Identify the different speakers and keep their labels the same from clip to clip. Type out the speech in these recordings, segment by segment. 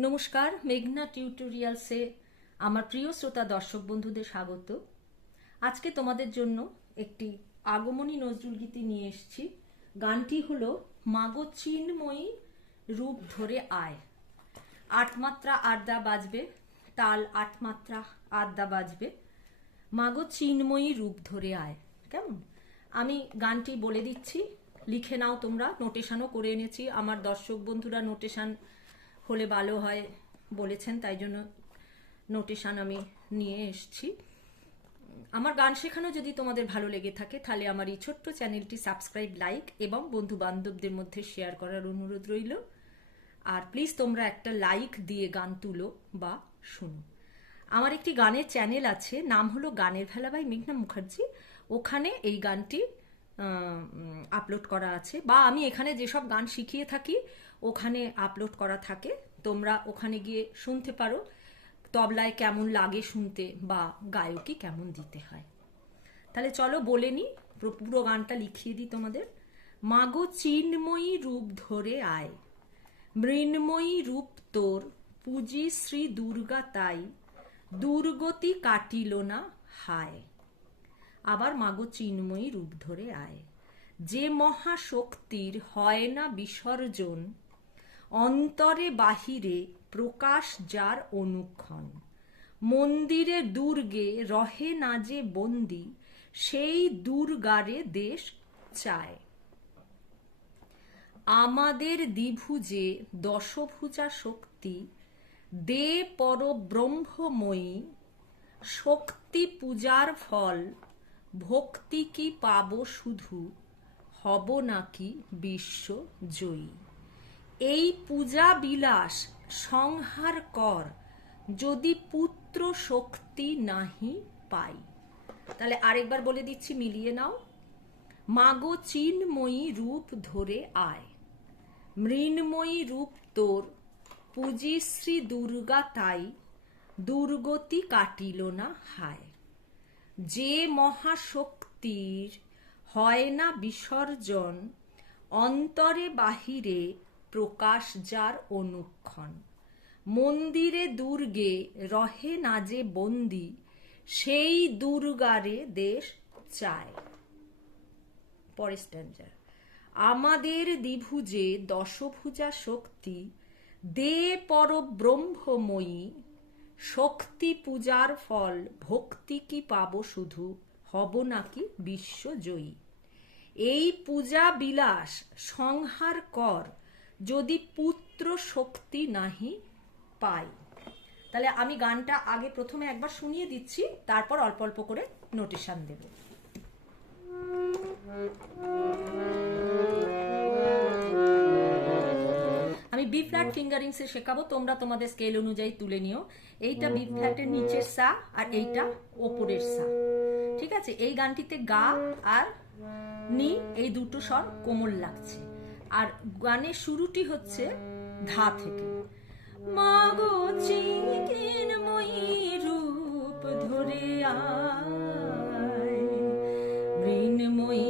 Speaker 1: নমস্কার, মেঘনা টিউটোরিয়ালসে আমার প্রিয় শ্রোতা দর্শক বন্ধুদের স্বাগত। আজকে তোমাদের জন্য একটি আগমনী নজরুল গীতি নিয়ে এসেছি। গানটি হলো, মাগো চিন্ময়ী রূপ ধরে আয়। আট মাত্রা আড্ডা বাজবে, তাল আট মাত্রা আড্ডা বাজবে। মাগো চিন্ময়ী রূপ ধরে আয়। কেমন? আমি গানটি বলে দিচ্ছি, লিখে নাও তোমরা, নোটেশনও করে এনেছি। আমার দর্শক বন্ধুরা নোটেশন হলে ভালো হয় বলেছেন, তাই জন্য নোটেশন আমি নিয়ে এসেছি। আমার গান শেখানো যদি তোমাদের ভালো লেগে থাকে, তাহলে আমার এই ছোট্ট চ্যানেলটি সাবস্ক্রাইব লাইক এবং বন্ধু বান্ধবদের মধ্যে শেয়ার করার অনুরোধ রইল। আর প্লিজ তোমরা একটা লাইক দিয়ে গান তুলো বা শুনো। আমার একটি গানের চ্যানেল আছে, নাম হলো গানের ভেলা বাই মেঘনা মুখার্জি। ওখানে এই গানটি আপলোড করা আছে। বা আমি এখানে যেসব গান শিখিয়ে থাকি, ওখানে আপলোড করা থাকে। তোমরা ওখানে গিয়ে শুনতে পারো, তবলায় কেমন লাগে শুনতে বা গায়কই কেমন দিতে হয়। তাহলে চলো বলে নি পুরো গানটা লিখিয়ে দিই তোমাদের। মাগো চিন্ময়ী রূপ ধরে আয়, মৃন্ময়ী রূপ তোর, পুজি শ্রী দুর্গা তাই, দুর্গতি কাটিল না হায়। আবার মাগো চিন্ময়ী রূপ ধরে আয়, যে মহাশক্তির হয় না বিসর্জন অন্তরে বাহিরে প্রকাশ যার অনুক্ষণ। মন্দিরে দুর্গে রহে না যে বন্দি, সেই দুর্গারে দেশ চায়। আমাদের দ্বিভুজে দশভুজা শক্তি, দে পর ব্রহ্মময়ী শক্তি পূজার ফল, ভক্তি কি পাব শুধু, হব নাকি বিশ্ব জয়ী। এই পূজা বিলাস সংহার কর, যদি পুত্র শক্তি নাহি পাই। তাহলে আরেকবার বলে দিচ্ছি, মিলিয়ে নাও। মাগো চিন্ময়ী রূপ ধরে আয়। মৃন্ময়ী রূপ তোর, পুজি শ্রী দুর্গা তাই, দুর্গতি কাটিল না হায়। যে মহাশক্তির হয় না বিসর্জন, অন্তরে বাহিরে প্রকাশ যার অনুক্ষণ। মন্দিরে দুর্গে রহে না যে বন্দি, সেই দুর্গারে দেশ চায়। পরে স্ট্যান্ডার, আমাদের দ্বিভুজে দশভুজা শক্তি, দে পর ব্রহ্মময়ী শক্তি পূজার ফল ভক্তি কি পাব শুধু, হব নাকি বিশ্বজয়ী? এই পূজা বিলাস সংহার কর যদি পুত্র শক্তি নাহি পাই। তাহলে আমি গানটা আগে প্রথমে একবার শুনিয়ে দিচ্ছি, তারপর অল্প অল্প করে নোটিশন দেব। আমি বি ফ্ল্যাট ফিঙ্গারিংস শেখাবো, তোমরা তোমাদের স্কেল অনুযায়ী তুলে নিও। এইটা বি ফ্ল্যাটের নিচের সা আর এইটা ওপরের সা। ঠিক আছে? এই গানটিতে গা আর নি, এই দুটো স্বর কোমল লাগছে। আর গানের শুরুটি হচ্ছে ধা থেকে। মাগো চিকিনময়ী রূপ ধরে আয় মৃন্ময়ী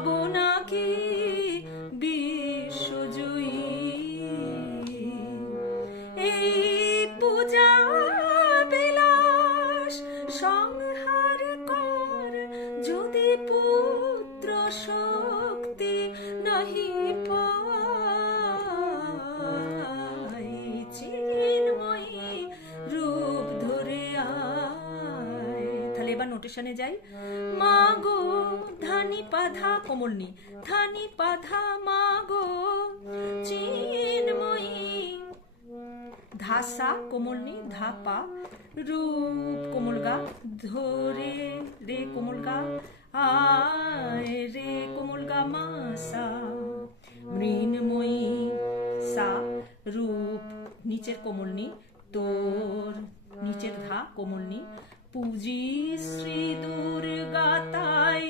Speaker 1: হব নাকি বিশ্বজয়ী? এই পূজা বিলাস সংহার কর, যদি পুত্র শক্তি নাহি পাই রূপ ধরে আয়। তাহলে এবার নোটিশনে যাই। মাগো ধানি পাধা কোমলনি, ধানি পাধা মা গো চিন্ময়ী ধাসা কোমলনি, ধাপা, রূপ কোমলগা, ধরে রে কোমলগা, আয় রে কোমলগা মাসা। মৃন্ময়ী সা, রূপ, নিচের কোমলনি, তোর, নিচের ধা কোমলনি, পূজি শ্রী দুর্গা তাই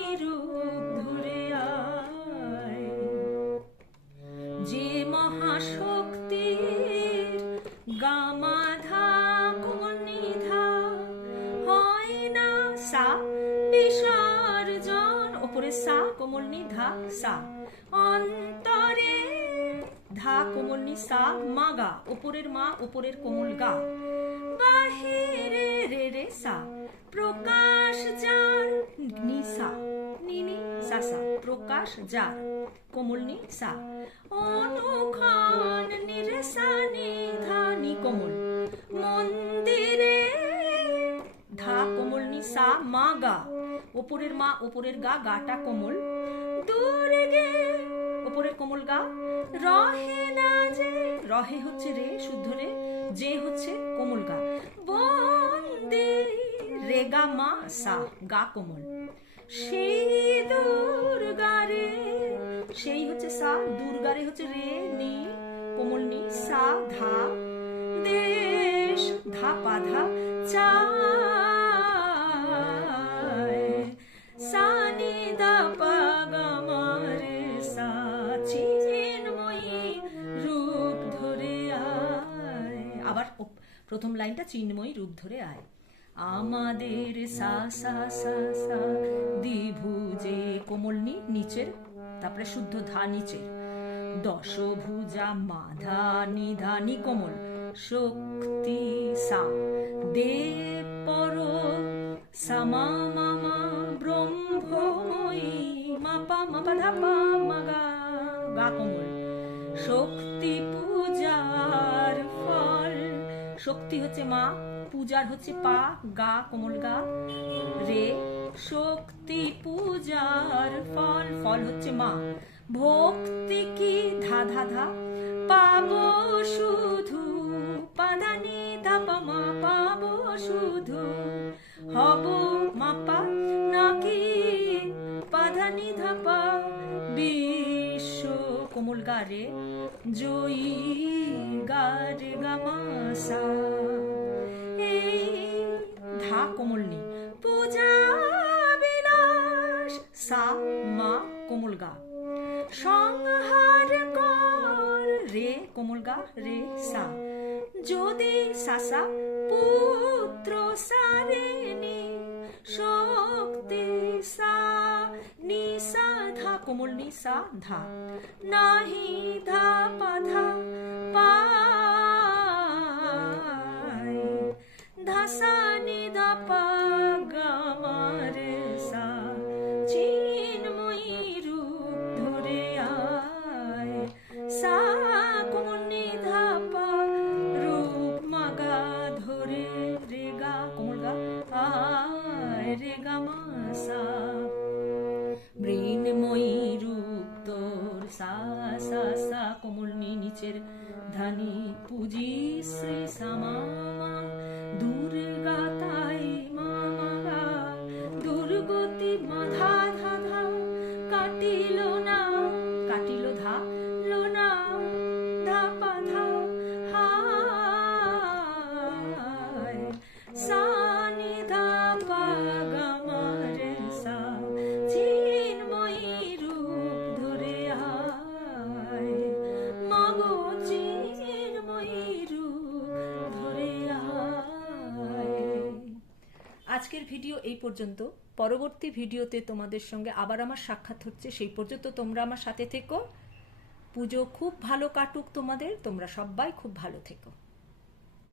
Speaker 1: সা বিসর্জন ওপরে সা, কোমল নিধা, সা। অন্তরে ধা, কোমল নি সা মাগা ওপরের মা, ওপরের কোমল গা। বাহিরে রে রে সা, প্রকাশ যার নিসা নিনি সাসা প্রকাশ যার কোমলনি সা। অনুখান নিরেসা নিধানি কোমল। মন্দিরে ধা কোমলনি সা, মা, গা। ওপরের মা, ওপরের গা, গাটা কোমল। দুর্গে ওপরের কোমল গা। রহে না যে। রহে হচ্ছে রে, শুদ্ধ রে। যে হচ্ছে কোমল গা। বন্দে রে গা, মা, সা, গা কোমল। সেই দুর্গারে সেই হচ্ছে সা দুর্গারে হচ্ছে রে, নি, কোমল নি, সা, ধা। দেশ, ধা, পা, ধা প্রথম লাইনটা চিন্ময়ী রূপ ধরে আয়। আমাদের সা সা সা সা দ্বিভুজে কোমলনি নিচের, তারপরে শুদ্ধ ধা নিচের। দশভুজা মাধা নিধানি কোমল, শক্তি সা। দে পর সামা মামা ব্রহ্মময়ী মাপা মাপা ধাপা মাগা গা কোমল। শক্তি ফল শক্তি হচ্ছে মা, পূজার হচ্ছে পা, গা, কোমল গা। রে, শক্তি পূজার ফল ফল হচ্ছে মা। ভক্তি কি? ধা ধা ধা। পাবো শুধু, পাদানি ধাপা মা, পাবো শুধু। হব মাপা, নাকি পাধানি ধাপা? বিশ্ব কোমল গা রে, জয়ী গামাসা। এই ধা কোমলনি পূজা বিলাস সা মা কোমল গা। সংহার কর রে কোমল গা, রে সা। যদি সাসা পুত্র সারেনি শক্তি সা নি সা ধা কোমল নি সা ধা। নাহি ধা পা রে গা, কোমল গা, আয় রে গা মা মৃন্ময়ী রূপ তোর সা সা সা কোমলনি নিচের ধানি পুজি শ্রী সামা। আজকের ভিডিও এই পর্যন্ত। পরবর্তী ভিডিওতে তোমাদের সঙ্গে আবার আমার সাক্ষাৎ হচ্ছে। সেই পর্যন্ত তোমরা আমার সাথে থেকো। পুজো খুব ভালো কাটুক তোমাদের। তোমরা সবাই খুব ভালো থেকো।